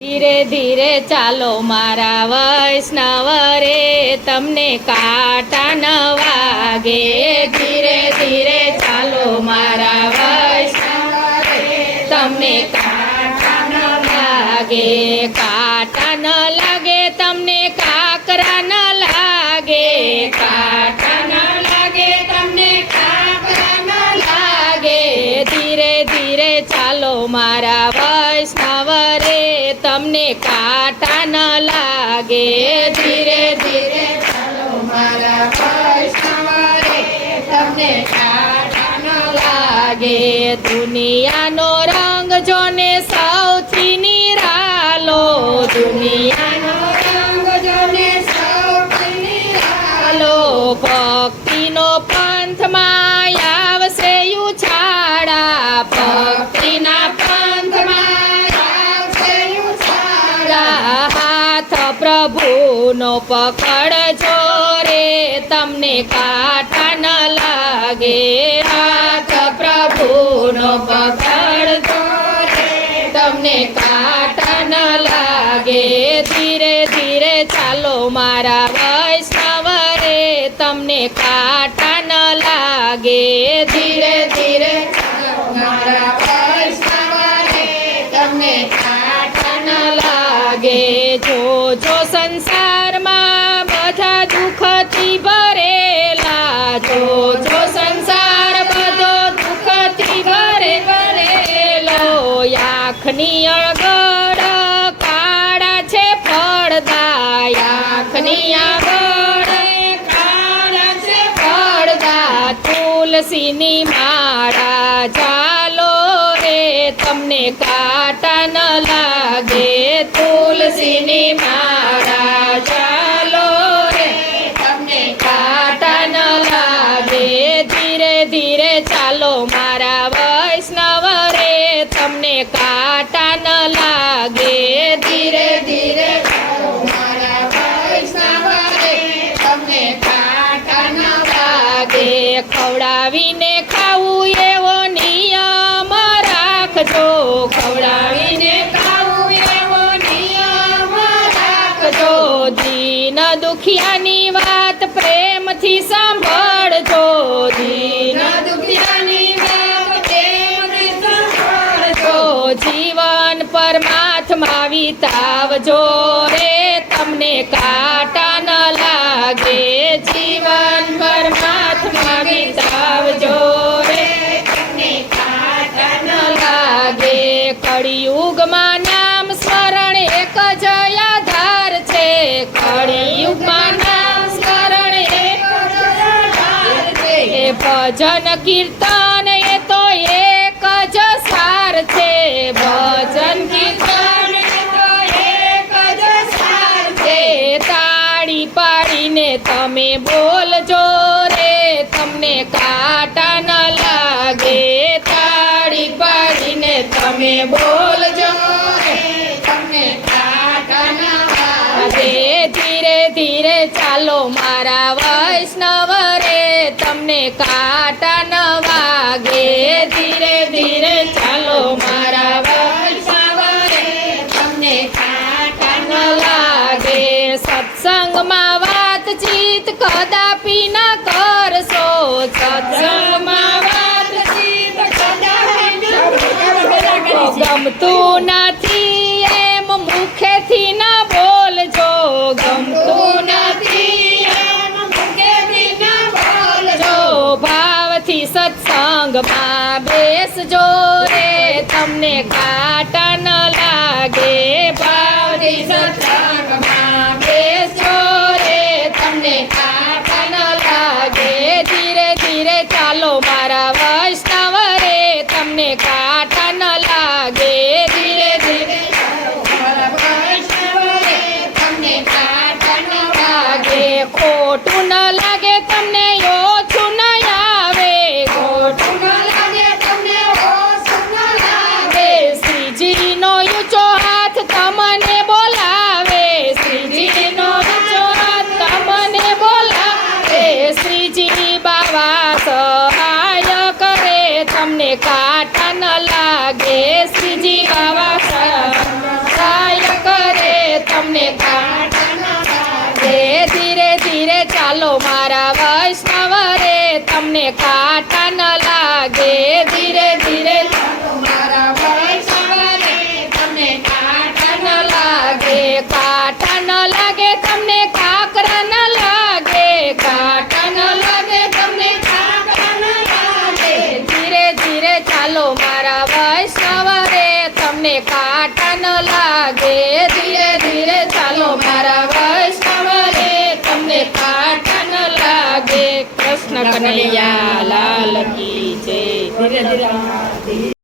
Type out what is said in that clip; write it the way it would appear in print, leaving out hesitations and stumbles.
ધીરે ધીરે ચાલો મારા વૈષ્ણવ રે, તમને કાંટા ન વાગે. ધીરે ધીરે ચાલો મારા વૈષ્ણવ રે, તમને કાંટા ન લાગે. કાંટા ન લાગે તમને, કાકરા ન લાગે. કાંટા ન લાગે તમને, કાકરા ન લાગે. ધીરે ધીરે ચાલો મારા વૈષ્ણવ રે, તમને કાંટા ન લાગે. ધીરે ધીરે ચાલો મારા વૈષ્ણવ રે, તમને કાંટા ન લાગે. દુનિયાનો રંગ જોને સૌથી નિરાલો, દુનિયાનો રંગ જોને સૌથી નિરાલો. ભક્તિનો પંથમાં આવશે ઉછાળા, ભક્તિના પંથમાં આવશે ઉછાળા. હાથ પ્રભુનો પકડજો રે, તમને કાંટા ન લાગે. હાથ પ્રભુનો પકડજો રે, તમને કાંટા ન લાગે. ધીરે ધીરે ચાલો મારા વૈષ્ણવ રે, તમને કાંટા ન લાગે. ધીરે ધીરે ચાલો મારા વૈષ્ણવ રે, તમને કાંટા ન લાગે. જો સંસારમાં બધા દુઃખથી ભરેલા, જો સંસાર બધો દુઃખથી ભરેલો. આંખની અળગડ કાળા છે પડદા, આંખની આગળ કાળા છે પડદા. તુલસીની માળા ચાલો રે, તમને કાંટા ન લાગે. તુલસીની માળા ચાલો રે, તમને કાંટા ન લાગે. ધીરે ધીરે ચાલો મારા વૈષ્ણવ રે, તમને કાંટા ન લાગે. ધીરે ધીરે ચાલો મારા વૈષ્ણવ રે, તમને કાંટા ન લાગે. ખવડાવીને ખાવું એવો નિયમ રાખજો, ખવડાવીને ખાવું એવો નિયમ રાખજો. દીન દુખિયાની વાત પ્રેમથી સાંભળજો, દીન દુખિયાની વાત પ્રેમથી સાંભળજો. જીવન પરમાત્મા વિતાવજો રે, તમને કાંટા ન લાગે. જીવન પરમાત્મા વિતાવજો રે, તમને કાંટા ન લાગે. કળિયુગમાં નામ સ્મરણ એક જ આધાર છે, કળિયુગમાં નામ સ્મરણ એક જ આધાર છે. ભજન કીર્તન એ તો એક જ સાર છે, ભજન કીર્તન એ તો એક જ સાર છે. તાળી પાડીને તમે બોલજો રે, તમને કાંટા ન લાગે. તાળી પાડીને તમે બોલજો રે, તમને કાંટા ન લાગે. ધીરે ધીરે ચાલો મારા વૈષ્ણવ રે, તમને કાંટા ન વાગે. ધીરે ધીરે ચાલો મારા વૈષ્ણવ રે, તમને કાંટા ન લાગે. સત્સંગમાં વાતચીત કદાપી ન કરશો, સત્સંગમાં વાતચીત કદાપી ન કરશો. ગમતું નથી એમ મુખેથી ન બોલજો, ગમતું નથી એમ મુખેથી ન બોલજો. ભાવથી સત્સંગમાં બેસજો રે, તમને કાંટા ન લાગે. ભાવથી સત્સંગમાં બેસજો રે, તમને કાંટા ન લાગે. ધીરે ધીરે ચાલો મારા વૈષ્ણવ રે, તમને કાંટા ન લાગે. ધીરે ધીરે ચાલો મારા વૈષ્ણવ રે, તમને કાંટા ન લાગે. ખોટું ન લાગે તમને, ઓછું ન આવે, ખોટું ન લાગે તમને, ઓછું ન લાગે. તમને કાંટા ન લાગે ધીરે ધીરે ચાલો મારા વૈષ્ણવ રે તમને કાંટા ન લાગે ધીરે ધીરે ચાલો મારા વૈષ્ણવ રે તમને કાંટા ન લાગે કાંટા ન લાગે તમને કાકરા ન લાગે કાંટા ન લાગે તમને કાકરા ન લાગે ધીરે ધીરે ચાલો મારા વૈષ્ણવ રે તમને કાંટા ન લાગે ધીરે ધીરે ચાલો મારા વૈષ્ણવ રે તમને કાંટા ન લાગે કૃષ્ણ કનૈયા લાલ કી જય ધીરે ધીરે